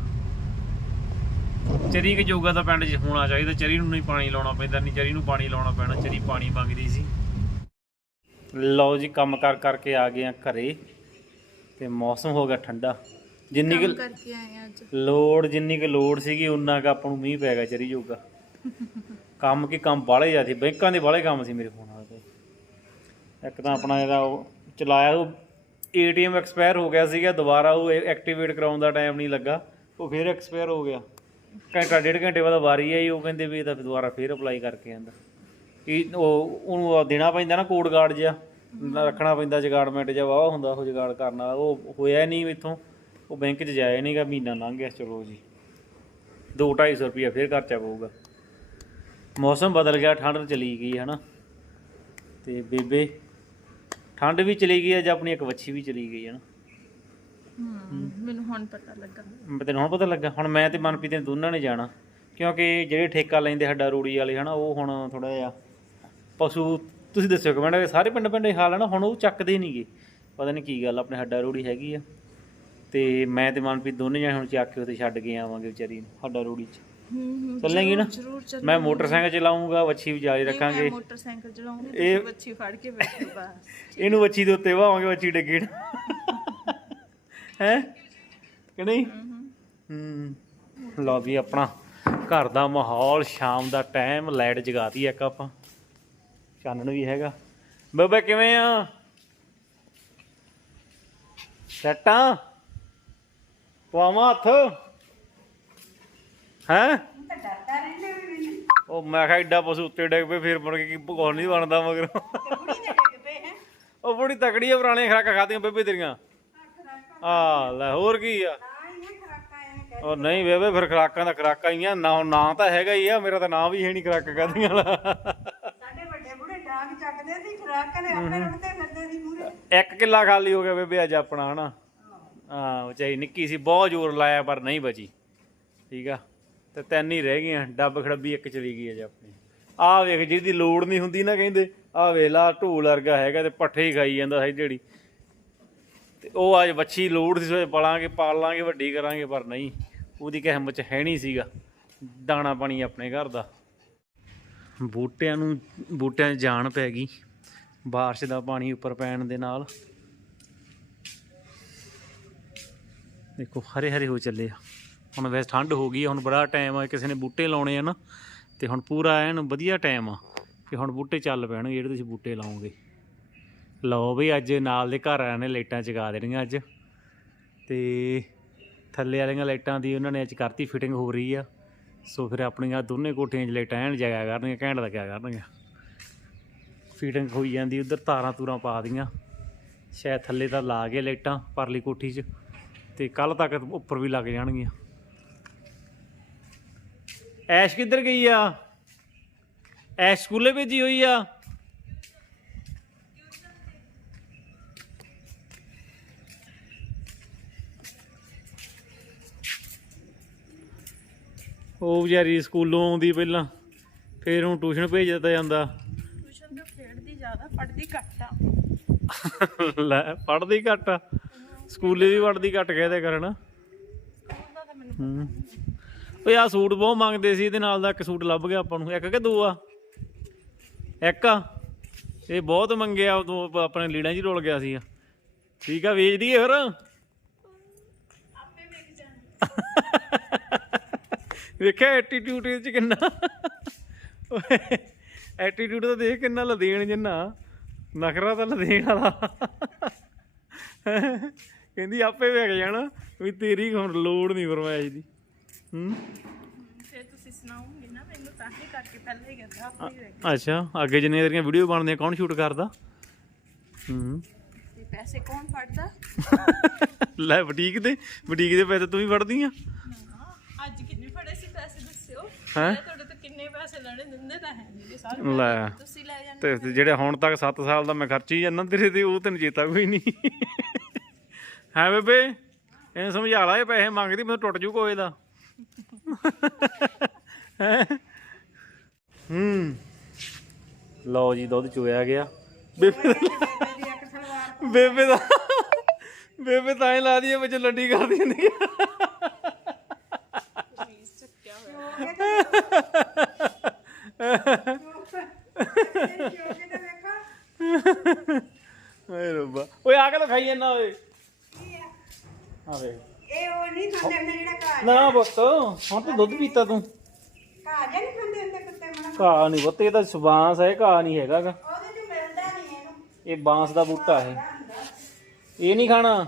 ਚਰੀ ਕਿ ਜੋਗਾ ਤਾਂ ਪਿੰਡ 'ਚ ਹੋਣਾ ਚਾਹੀਦਾ। ਚਰੀ ਨੂੰ ਨਹੀਂ ਪਾਣੀ ਲਾਉਣਾ ਪੈਂਦਾ ਨਹੀਂ ਚਰੀ ਨੂੰ ਪਾਣੀ ਲਾਉਣਾ ਪੈਣਾ ਚਰੀ ਪਾਣੀ ਮੰਗਦੀ ਸੀ। ਲਓ ਜੀ ਕੰਮ ਕਰ ਕਰਕੇ ਆ ਗਏ ਆ ਘਰੇ ਤੇ ਮੌਸਮ ਹੋ ਗਿਆ ਠੰਡਾ। ਜਿੰਨੀ ਕੁ ਕਰਕੇ ਆਏ ਆ ਅੱਜ। ਲੋੜ ਜਿੰਨੀ ਕੁ ਲੋੜ ਸੀਗੀ ਉਨਾ ਕੁ ਆਪਾਂ ਨੂੰ ਮੀਂਹ ਪੈ ਗਿਆ ਚਰੀ ਜੋਗਾ। ਕੰਮ ਕੀ ਕੰਮ ਬਾਲੇ ਜਾਂਦੇ ਬੈਂਕਾਂ ਦੇ ਬਾਲੇ ਕੰਮ ਸੀ ਮੇਰੇ ਫੋਨ ਵਾਲੇ ਤੇ। ਇੱਕ ਤਾਂ ਆਪਣਾ ਇਹਦਾ ਉਹ ਚਲਾਇਆ ਉਹ ਏਟੀਐਮ ਐਕਸਪਾਇਰ ਹੋ ਗਿਆ ਸੀਗਾ ਦੁਬਾਰਾ ਉਹ ਐਕਟੀਵੇਟ ਕਰਾਉਣ ਦਾ ਟਾਈਮ ਨਹੀਂ ਲੱਗਾ ਉਹ ਫਿਰ ਐਕਸਪਾਇਰ ਹੋ ਗਿਆ। ਘੰਟਾ ਡੇਢ ਘੰਟੇ ਬਾਅਦ ਵਾਰੀ ਆਈ ਉਹ ਕਹਿੰਦੇ ਵੀ ਇਹ ਤਾਂ ਦੁਬਾਰਾ ਫਿਰ ਅਪਲਾਈ ਕਰਕੇ ਆਂਦਾ। ਇਹ ਉਹ, ਉਹਨੂੰ ਦੇਣਾ ਪੈਂਦਾ ਨਾ ਕੋਡ ਗਾਰਡ ਜਿਹਾ ਰੱਖਣਾ ਪੈਂਦਾ ਜਗਾੜਮੈਂਟ ਜਿਹਾ ਵਾਹ ਹੁੰਦਾ ਉਹ ਜਗਾੜ ਕਰਨ ਵਾਲਾ। ਉਹ ਹੋਇਆ ਨਹੀਂ ਇੱਥੋਂ, ਉਹ ਬੈਂਕ 'ਚ ਜਾਇਆ ਨਹੀਂਗਾ ਮਹੀਨਾ ਲੰਘ ਗਿਆ, ਚਲੋ ਜੀ। 2-250 ਰੁਪਇਆ ਫਿਰ ਖਰਚਾ ਪਊਗਾ। ਮੌਸਮ ਬਦਲ ਗਿਆ, ਠੰਡ ਚਲੀ ਗਈ ਹੈ ਨਾ ਤੇ ਬੇਬੇ, ਠੰਡ ਵੀ ਚਲੀ ਗਈ ਹੈ ਜਾਂ ਆਪਣੀ ਇੱਕ ਵੱਛੀ ਵੀ ਚਲੀ ਗਈ ਹੈ। ਮੈਨੂੰ ਹੁਣ ਪਤਾ ਲੱਗਾ। ਤੈਨੂੰ ਹੁਣ ਪਤਾ ਲੱਗਾ? ਹੁਣ ਮੈਂ ਤੇ ਮਨਪ੍ਰੀਤ ਨੇ ਦੋਨਾਂ ਨੇ ਜਾਣਾ। ਕਿਉਂਕਿ ਜਿਹੜੇ ਠੇਕਾ ਲੈਂਦੇ ਹੱਡਾ ਰੂੜੀ ਵਾਲੇ ਹਨਾ ਉਹ ਹੁਣ ਥੋੜਾ ਜਿਹਾ ਪਸ਼ੂ ਤੁਸੀਂ ਦੱਸਿਓ ਕਮੈਂਟ ਵਿੱਚ ਸਾਰੇ ਪਿੰਡ ਪਿੰਡ ਇਹ ਹਾਲ ਹੈ ਨਾ ਹੁਣ ਉਹ ਚੱਕਦੇ ਨਹੀਂਗੇ ਪਤਾ ਨਹੀਂ ਕੀ ਗੱਲ ਆਪਣੇ ਹੱਡਾ ਰੂੜੀ ਹੈਗੀ ਆ। ਤੇ ਮੈਂ ਤੇ ਮਨਪ੍ਰੀਤ ਦੋਨੇ ਜਣੇ ਹੁਣ ਚੱਕ ਕੇ ਉੱਥੇ ਛੱਡ ਕੇ ਆਵਾਂਗੇ ਵਿਚਾਰੀ ਨੂੰ ਹੱਡਾ ਰੂੜੀ 'ਚ। ਹੂੰ ਚੱਲੇਂਗੀ ਨਾ? ਜ਼ਰੂਰ ਚੱਲ ਮੈਂ ਮੋਟਰਸਾਈਕਲ ਚਲਾਉਂਗਾ ਵੱਛੀ ਵੀ ਜਾਰੀ ਰੱਖਾਂਗੇ। ਮੈਂ ਮੋਟਰਸਾਈਕਲ ਚਲਾਉਂਗੀ ਇਹ- ਤੁਸੀਂ ਬੱਚੀ ਫੜ ਕੇ ਬੈਠੋ ਬਸ <laughs> ਇਹਨੂੰ ਵੱਛੀ ਦੇ ਉੱਤੇ ਵਾਵਾਂਗੇ ਵੱਛੀ ਡੱਗੇ ਹੈ? ਕਿ ਨਹੀਂ? ਹੂੰ। ਲਓ ਵੀ ਆਪਣਾ ਘਰ ਦਾ ਮਾਹੌਲ ਸ਼ਾਮ ਦਾ ਟਾਈਮ ਲਾਈਟ ਜਗਾਤੀ ਇੱਕ ਆਪਾਂ। ਚਾਨਣ ਵੀ ਹੈਗਾ। ਬਾਬਾ ਕਿਵੇਂ ਆ? ਸੈਟਾਂ? ਪਵਾਵਾਂ ਹੱਥ? ਹੈ? ਉਹ ਮੈਂ ਕਿਹਾ ਐਡਾ ਪਸ਼ੂ ਉੱਤੇ ਡਿੱਗ ਪਏ ਫਿਰ ਮੁੜ ਕੇ ਕੀ ਭਗੌਣ ਨਹੀਂ ਬਣਦਾ ਮਗਰ। ਉਹ ਬੜੀ ਤਕੜੀ ਆ ਪੁਰਾਣੀਆਂ ਖਰਾਕਾਂ ਖਾਦੀਆਂ ਬੇਬੇ ਤੇਰੀਆਂ। ਆ ਲੈ ਹੋਰ ਕੀ ਆ? ਉਹ ਨਹੀਂ ਬੇਬੇ ਫਿਰ ਖਰਾਕਾਂ ਦਾ ਖਰਾਕਾਂ ਹੀ ਆ। ਨਾ ਨਾਂ ਤਾਂ ਹੈਗਾ ਹੀ ਆ ਮੇਰਾ ਤਾਂ ਨਾਂ ਵੀ ਹੈ ਨਹੀਂ ਖਰਾਕਾਂ ਖਾਦੀਆਂ ਵਾਲਾ। ਸਾਡੇ ਵੱਡੇ ਬੁੜੇ ਡਾਂਗ ਚੱਕਦੇ ਸੀ ਖਰਾਕਾਂ ਨੇ ਆਪੇ ਰੁੜਦੇ ਫਿਰਦੇ ਸੀ ਮੂਰੇ ਇੱਕ ਕਿੱਲਾ ਖਾਲੀ ਹੋ ਗਿਆ ਬੇਬੇ ਅੱਜ ਆਪਣਾ ਹਨਾ? ਹਾਂ। ਵਿਚਾਰੀ ਨਿੱਕੀ ਸੀ ਬਹੁਤ ਜ਼ੋਰ ਲਾਇਆ ਪਰ ਨਹੀਂ ਬਚੀ। ਠੀਕ ਆ? ਤੇ ਤਿੰਨ ਹੀ ਰਹਿ ਗਈਆਂ ਡੱਬ ਖੜੱਬੀ ਇੱਕ ਚਲੀ ਗਈ ਅਜ ਆਪਣੀ। ਆਹ ਵੇਖ ਜਿਹਦੀ ਲੋੜ ਨਹੀਂ ਹੁੰਦੀ ਨਾ ਕਹਿੰਦੇ ਆਹ ਵੇਲਾ ਢੋਲ ਵਰਗਾ ਹੈਗਾ ਤੇ ਪੱਠੇ ਹੀ ਖਾਈ ਜਾਂਦਾ ਹੈ ਜਿਹੜੀ। ਤੇ ਉਹ ਅੱਜ ਵੱਛੀ ਲੋੜ ਸੀ ਸੋਏ ਪਲਾਂਗੇ, ਪਾਲ ਲਾਂਗੇ, ਵੱਡੀ ਕਰਾਂਗੇ, ਪਰ ਨਹੀਂ। ਉਹਦੀ ਕਹਿਮ ਚ ਹੈ ਨਹੀਂ ਸੀਗਾ। ਦਾਣਾ ਪਾਣੀ ਆਪਣੇ ਘਰ ਦਾ। ਬੂਟਿਆਂ ਨੂੰ, ਬੂਟਿਆਂ 'ਚ ਜਾਨ ਪੈ ਗਈ। ਬਾਰਿਸ਼ ਦਾ ਪਾਣੀ ਉੱਪਰ ਪੈਣ ਦੇ ਨਾਲ। ਦੇਖੋ ਹਰੇ ਹਰੇ ਹੋ ਚੱਲੇ ਆ। ਹੁਣ ਵੈਸੇ ਠੰਡ ਹੋ ਗਈ ਆ, ਹੁਣ ਬੜਾ ਟਾਈਮ ਆ, ਕਿਸੇ ਨੇ ਬੂਟੇ ਲਾਉਣੇ ਆ ਨਾ, ਤੇ ਹੁਣ ਪੂਰਾ ਐਨ ਵਧੀਆ ਟਾਈਮ ਆ, ਕਿ ਹੁਣ ਬੂਟੇ ਚੱਲ ਪੈਣਗੇ, ਜਿਹੜੇ ਤੁਸੀਂ ਬੂਟੇ ਲਾਓਗੇ। ਲਓ ਵੀ ਅੱਜ ਨਾਲ ਦੇ ਘਰ ਵਾਲਿਆਂ ਨੇ ਲਾਈਟਾਂ ਚਗਾ ਦੇਣੀਆਂ ਅੱਜ। ਤੇ ਥੱਲੇ ਵਾਲੀਆਂ ਲਾਈਟਾਂ ਦੀ ਉਹਨਾਂ ਨੇ ਅੱਜ ਕਰਤੀ ਫਿਟਿੰਗ ਹੋ ਰਹੀ ਆ। ਸੋ ਫਿਰ ਆਪਣੀਆਂ ਦੋਨੇ ਕੋਠੀਆਂ 'ਚ ਲਾਈਟਾਂ ਐਨ ਜਗਿਆ ਕਰਨਗੀਆਂ ਘੈਂਟ ਲੱਗਿਆ ਕਰਨਗੀਆਂ ਫਿਟਿੰਗ ਹੋਈ ਜਾਂਦੀ, ਉਧਰ ਤਾਰਾਂ ਤੂਰਾਂ ਪਾ ਦੀਆਂ। ਸ਼ਾਇਦ ਥੱਲੇ ਤਾਂ ਲਾ ਕੇ ਲਾਈਟਾਂ ਪਰਲੀ ਕੋਠੀ 'ਚ, ਤੇ ਕੱਲ ਤੱਕ ਉੱਪਰ ਵੀ ਲੱਗ ਜਾਣਗੀਆਂ। ਐਸ਼ ਕਿੱਧਰ ਗਈ ਆ? ਐਸ਼ ਸਕੂਲੇ ਭੇਜੀ ਹੋਈ ਆ? ਉਹ ਵਿਚਾਰੀ ਸਕੂਲੋਂ ਆਉਂਦੀ ਪਹਿਲਾਂ ਫਿਰ ਹੁਣ ਟਿਊਸ਼ਨ ਭੇਜ ਦਿੱਤਾ ਜਾਂਦਾ। ਟਿਊਸ਼ਨ ਤੋਂ ਖੇਡਦੀ ਜ਼ਿਆਦਾ ਪੜ੍ਹਦੀ ਘੱਟ ਆ। ਲੈ ਪੜਦੀ ਘੱਟ ਆ। ਸਕੂਲੇ ਵੀ ਪੜਦੀ ਘੱਟ ਕਹਦੇ ਕਰਨ। ਸਕੂਲ ਦਾ ਤਾਂ ਮੈਨੂੰ ਹੂੰ। ਓਏ ਆ ਸੂਟ ਬਹੁਤ ਮੰਗਦੇ ਸੀ ਇਹਦੇ ਨਾਲ ਦਾ ਇੱਕ ਸੂਟ ਲੱਭ ਗਿਆ ਆਪਾਂ ਨੂੰ। ਇੱਕ ਕਿ ਦੋ ਆ? ਇੱਕ ਆ? ਇਹ ਬਹੁਤ ਮੰਗਿਆ ਉਦੋਂ ਪ- ਆਪਣੇ ਲੀੜਾਂ 'ਚ ਹੀ ਰੁਲ ਗਿਆ ਸੀ। ਠੀਕ ਆ ਵੇਚ ਦਈਏ ਫਿਰ? ਆਪੇ ਜਾਣਾ <laughs> ਵੇਖਿਆ ਐਟੀਟਿਊਡ ਇਹ ਚ ਕਿੰਨਾ? ਐਟੀਟਿਊਡ ਤਾਂ ਦੇਖ ਕਿੰਨਾ ਲਦੇਣ ਜਿੰਨਾ। ਨਖਰਾ ਤਾਂ ਲਦੇਣ ਵਾਲਾ। ਕਹਿੰਦੀ ਆਪੇ ਵੇਖ ਜਾਣਾ ਵੀ ਤੇਰੀ ਹੁਣ ਲੋੜ ਨਹੀਂ ਫਰਮਾਇਸ਼ ਦੀ। ਹੂੰ? ਫਿਰ ਤੁਸੀਂ ਸੁਣਾਓਗੇ ਨਾ ਮੈਨੂੰ ਤਾਂ ਹੀ ਕਰਕੇ ਪਹਿਲਾਂ ਹੀ ਕਹਿੰਦਾ ਆਪੇ ਹੀ ਵੇਖ ਅੱਛਾ ਅੱਗੇ ਜਿੰਨੇ ਤੇਰੀਆਂ ਵੀਡੀਓ ਬਣਦੀਆਂ ਕੌਣ ਸ਼ੂਟ ਕਰਦਾ? ਹੂੰ। ਪੈਸੇ ਕੌਣ ਫੜਦਾ? ਲੈ ਬੁਟੀਕ ਦੇ ਬੁਟੀਕ ਦੇ ਪੈਸੇ ਤੂੰ ਵੀ ਫੜਦੀ ਆ। ਅੱਜ ਕਿੰਨੇ ਫੜੇ ਸੀ ਪੈਸੇ ਦੱਸਿਓ ਹੈਂ? ਮੈਂ ਤੁਹਾਡੇ ਤੋਂ ਕਿੰਨੇ ਪੈਸੇ ਲੈਣੇ ਦਿੰਦੇ ਤਾਂ ਹੈ ਨਹੀਂ ਸਾਰੇ ਲੈ। ਤੁਸੀਂ ਲੈ ਜਾਂਦੇ ਤੇ ਜਿਹੜੇ ਹੁਣ ਤੱਕ 7 ਸਾਲ ਦਾ ਮੈਂ ਖਰਚੀ ਜਾਂਦਾ ਤੇਰੇ ਤੇ ਉਹ ਤੈਨੂੰ ਚੇਤਾ ਕੋਈ ਨਹੀਂ। ਹੈ ਬੇਬੇ? ਇਹਨੂੰ ਸਮਝਾ ਲਾ ਇਹ ਪੈਸੇ ਮੰਗਦੀ ਮੈਨੂੰ ਟੁੱਟ ਜੂ ਕੋਏ ਦਾ। ਹੈਂ? ਹੂੰ। ਲਓ ਜੀ ਦੁੱਧ ਚੋਇਆ ਗਿਆ। ਬੇਬੇ ਦੀ ਬੇਬੇ ਦਾ ਬੇਬੇ ਤਾਂ ਹੀ ਲਾ ਦਈਏ ਵਿੱਚ ਲੱਡੀ ਕਰਦੀ ਹੁੰਦੀ ਆ ਪਲੀਜ਼ ਚੱਕਿਆ ਹੋਇਆ ਚੋਕੇ ਤੇ ਵੇਖੋ ਓਏ ਰੱਬਾ। ਓਏ, ਆ ਕੇ ਤਾਂ ਖਾਈ ਜਾਂਦਾ ਓਏ। ਆ ਵੇ ਇਹ ਉਹ ਨਹੀਂ ਖਾਂਦੇ ਹੁੰਦੇ ਜਿਹੜਾ ਘਾਹ ਨਾ ਪੁੱਤ, ਹੁਣ ਤਾਂ ਦੁੱਧ ਪੀਤਾ ਤੂੰ। ਘਾਹ ਜਿਹਾ ਨਹੀਂ ਖਾਂਦੇ ਹੁੰਦੇ ਕੁੱਤੇ ਮਣਾ ਘਾਹ ਨਹੀਂ ਪੁੱਤ, ਇਹ ਤਾਂ ਸਬਾਂਸ ਹੈ, ਘਾਹ ਨਹੀਂ ਹੈਗਾ ਗਾ। ਉਹਦੇ ਚ ਮਿਲਦਾ ਨਹੀਂ ਇਹਨੂੰ ਇਹ ਬਾਂਸ ਦਾ ਬੂਟਾ ਹੈ। ਇਹ ਨਹੀਂ ਖਾਣਾ।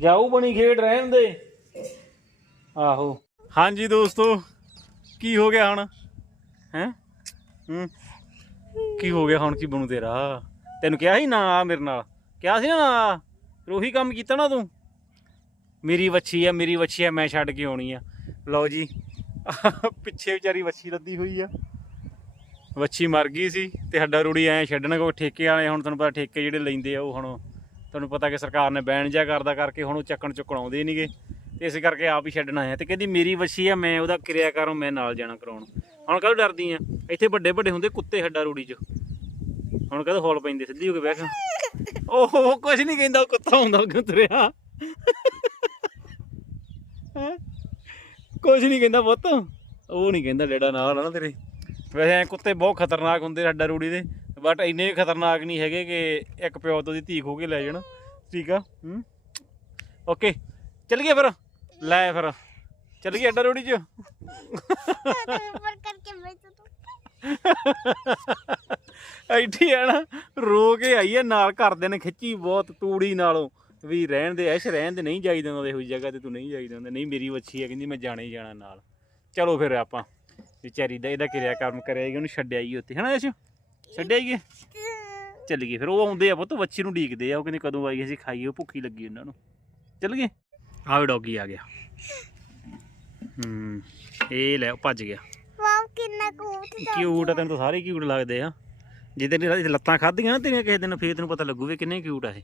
ਜਾਊ ਬਣੀ ਖੇਡ ਰਹਿਣ ਦੇ। ਆਹੋ। ਹਾਂਜੀ ਦੋਸਤੋ ਕੀ ਹੋ ਗਿਆ ਹੁਣ? ਹੈ? ਹੂੰ। ਕੀ ਹੋ ਗਿਆ ਹੁਣ ਕੀ ਬਣੂ ਤੇਰਾ? ਤੈਨੂੰ ਕਿਹਾ ਸੀ ਨਾ ਆ ਮੇਰੇ ਨਾਲ? ਕਿਹਾ ਸੀ ਨਾ ਨਾ ਫਿਰ ਉਹੀ ਕੰਮ ਕੀਤਾ ਨਾ ਤੂੰ? ਮੇਰੀ ਵੱਛੀ ਆ, ਮੇਰੀ ਵੱਛੀ ਆ, ਮੈਂ ਛੱਡ ਕੇ ਆਉਣੀ ਆ। ਲਓ ਜੀ, ਪਿੱਛੇ ਵਿਚਾਰੀ ਵੱਛੀ ਲੱਦੀ ਹੋਈ ਆ। ਵੱਛੀ ਮਰ ਗਈ ਸੀ ਤੇ ਹੱਡਾ ਰੂੜੀ ਐ ਛੱਡਣ ਕੋ ਠੇਕੇ ਵਾਲੇ ਹੁਣ ਤੁਹਾਨੂੰ ਪਤਾ ਠੇਕੇ ਜਿਹੜੇ ਲੈਂਦੇ ਆ ਉਹ ਹੁਣ, ਤੁਹਾਨੂੰ ਪਤਾ ਕਿ ਸਰਕਾਰ ਨੇ ਬੈਨ ਜਿਆ ਕਰਦਾ ਕਰਕੇ ਹੁਣ ਉਹ ਚੱਕਣ ਚੁੱਕਣ ਆਉਂਦੇ ਨਹੀਂਗੇ ਤੇ ਇਸ ਕਰਕੇ ਆਪ ਹੀ ਛੱਡਣਾ ਆਇਆ ਤੇ ਕਹਿੰਦੀ ਮੇਰੀ ਵੱਛੀ ਆ, ਮੈਂ ਉਹਦਾ ਕਿਰਿਆ ਕਰੂੰ ਮੈਂ ਨਾਲ ਜਾਣਾ ਕਰਾਉਣ। ਹੁਣ ਕਦੋਂ ਡਰਦੀ ਆ? ਇੱਥੇ ਵੱਡੇ ਵੱਡੇ ਹੁੰਦੇ ਕੁੱਤੇ ਹੱਡਾ ਰੂੜੀ 'ਚ। ਹੁਣ ਕਦੋਂ ਹੌਲ ਪੈਂਦੇ, ਸਿੱਧੀ ਹੋ ਕੇ ਬੈਠ ਓਹ ਕੁਝ ਨਹੀਂ ਕਹਿੰਦਾ ਕੁੱਤਾ ਹੁੰਦਾ ਉਹ ਤੁਰਿਆ ਹੈਂ? ਕੁਝ ਨਹੀਂ ਕਹਿੰਦਾ ਪੁੱਤ। ਉਹ ਨਹੀਂ ਕਹਿੰਦਾ ਡੇਡਾ ਨਾਲ ਆ ਨਾ ਤੇਰੇ। ਵੈਸੇ ਕੁੱਤੇ ਬਹੁਤ ਖਤਰਨਾਕ ਹੁੰਦੇ ਹੱਡਾ ਰੂੜੀ ਦੇ। ਬਟ ਇੰਨੇ ਖਤਰਨਾਕ ਨਹੀਂ ਹੈਗੇ ਕਿ ਇੱਕ ਪਿਓ ਤੋਂ ਦੀ ਧੀ ਖੋ ਕੇ ਲੈ ਜਾਣ। ਠੀਕ ਆ? ਓਕੇ ਚੱਲ ਗਏ ਫਿਰ। ਲੈ ਫਿਰ। ਚੱਲ ਗਈ ਅੱਡਾ ਰੋੜੀ ਚ। ਉੱਪਰ ਆ ਨਾ, ਰੋ ਕੇ ਆਈ ਆ ਨਾਲ ਕਰਦੇ ਨੇ ਖਿੱਚੀ ਬਹੁਤ ਤੂੜੀ ਨਾਲੋਂ। ਵੀ ਰਹਿਣ ਦੇ, ਐਸ਼ ਰਹਿਣ ਦੇ, ਨਹੀਂ ਜਾਈਦਾ ਉਹਦੇ ਹੋਈ ਜਗ੍ਹਾ ਤੇ ਤੂੰ ਨਹੀਂ ਜਾਈਦਾ ਹੁੰਦਾ ਨਹੀਂ, ਮੇਰੀ ਵੱਛੀ ਆ ਕਹਿੰਦੀ ਮੈਂ ਜਾਣੇ ਹੀ ਜਾਣਾ ਨਾਲ। ਚਲੋ ਫਿਰ ਆਪਾਂ, ਵਿਚਾਰੀ ਦਾ ਇਹਦਾ ਕਿਰਿਆ ਕਰਮ ਕਰਿਆ ਉਹਨੂੰ ਛੱਡਿਆ ਹੀ ਉੱਥੇ। ਹਨਾ ਐਸ਼? ਛੱਡਿਆ ਹੀ ਚੱਲ ਗਏ ਫਿਰ, ਉਹ ਆਉਂਦੇ ਆ ਪੁੱਤ, ਵੱਛੀ ਨੂੰ ਡੀਕਦੇ ਆ, ਉਹ ਕਹਿੰਦੇ ਕਦੋਂ ਆਈ, ਅਸੀਂ ਖਾਈਏ ਭੁੱਖੀ ਲੱਗੀ ਉਹਨਾਂ ਨੂੰ। ਚੱਲ ਗਏ ਆਹ ਵੀ ਡੌਗੀ ਆ ਗਿਆ। ਹੂੰ ਇਹ ਲੈ ਉਹ ਭੱਜ ਗਿਆ। ਵਾਓ ਕਿੰਨਾ ਕੂਟ ਕਿਊਟ ਆ ਤੈਨੂੰ ਤਾਂ ਸਾਰੇ ਕਿਊਟ ਲੱਗਦੇ ਆ। ਜਿੱਦਾਂ ਦੀ ਇਹਦੀ ਲੱਤਾਂ ਖਾਧੀਆਂ ਨਾ ਤੇਰੀਆਂ ਕਿਸੇ ਦਿਨ ਫੇਰ ਤੈਨੂੰ ਪਤਾ ਲੱਗੂ ਵੀ ਕਿੰਨੇ ਕਿਊਟ ਆ ਇਹ।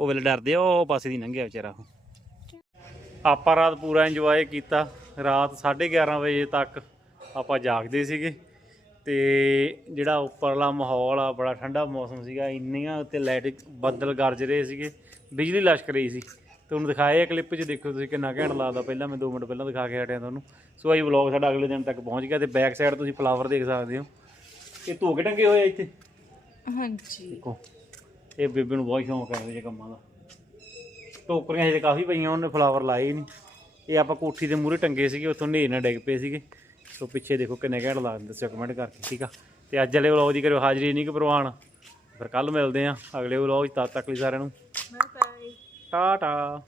ਉਹ ਵੇਲੇ ਡਰਦੇ ਆ ਉਹ ਪਾਸੇ ਦੀ ਲੰਘਿਆ ਵਿਚਾਰਾ ਉਹ। ਆਪਾਂ ਰਾਤ ਪੂਰਾ ਇੰਜੋਏ ਕੀਤਾ। ਰਾਤ 11:30 ਵਜੇ ਤੱਕ ਆਪਾਂ ਜਾਗਦੇ ਸੀਗੇ। ਤੇ ਜਿਹੜਾ ਉੱਪਰਲਾ ਮਾਹੌਲ ਆ ਬੜਾ ਠੰਡਾ ਮੌਸਮ ਸੀਗਾ। ਇੰਨੀਆਂ ਉੱਤੇ ਲਾਈਟ ਬੱਦਲ ਗਰਜ ਰਹੇ ਸੀਗੇ। ਬਿਜਲੀ ਲਸ਼ਕ ਰਹੀ ਸੀ। ਤੁਹਾਨੂੰ ਦਿਖਾਇਆ ਕਲਿੱਪ 'ਚ ਦੇਖੋ ਤੁਸੀਂ ਕਿੰਨਾ ਘੈਂਟ ਲੱਗਦਾ। ਪਹਿਲਾਂ ਮੈਂ 2 ਮਿੰਟ ਪਹਿਲਾਂ ਦਿਖਾ ਕੇ ਹਟਿਆ ਤੁਹਾਨੂੰ। ਸੋ ਇਹ ਵਲੌਗ ਸਾਡਾ ਅਗਲੇ ਦਿਨ ਤੱਕ ਪਹੁੰਚ ਗਿਆ ਤੇ ਬੈਕ ਸਾਈਡ ਤੁਸੀਂ ਫਲਾਵਰ ਦੇਖ ਸਕਦੇ ਹੋ। ਇਹ ਧੋ ਕੇ ਟੰਗੇ ਹੋਏ ਆ ਇੱਥੇ? ਹਾਂਜੀ। ਦੇਖੋ ਇਹ ਬੇਬੇ ਨੂੰ ਬਹੁਤ ਸ਼ੌਂਕ ਹੈ ਇਹੋ ਜਿਹੇ ਕੰਮਾਂ ਦਾ। ਟੋਕਰੀਆਂ ਹਜੇ ਕਾਫੀ ਪਈਆਂ ਉਹਨੇ ਫਲਾਵਰ ਲਾਏ ਨਹੀਂ। ਇਹ ਆਪਾਂ ਕੋਠੀ ਦੇ ਮੂਹਰੇ ਟੰਗੇ ਸੀਗੇ ਉੱਥੋਂ ਨੇਰ ਨਾਲ ਡਿੱਗ ਪਏ ਸੀਗੇ। ਸੋ ਪਿੱਛੇ ਦੇਖੋ ਕਿੰਨੇ ਘੈਂਟ ਲੱਗਦੇ ਦੱਸਿਓ ਕਮੈਂਟ ਕਰਕੇ ਠੀਕ ਆ? ਤੇ ਅੱਜ ਵਾਲੇ ਵਲੌਗ ਦੀ ਕਰਿਓ ਹਾਜ਼ਰੀ ਨਹੀਂ ਕਿ ਪ੍ਰਵਾਨ। ਫਿਰ ਕੱਲ ਮਿਲਦੇ ਆ ਅਗਲੇ ਵਲੌਗ ਤਦ ਤੱਕ ਲਈ ਸਾਰਿਆਂ ਨੂੰ। Ta-da.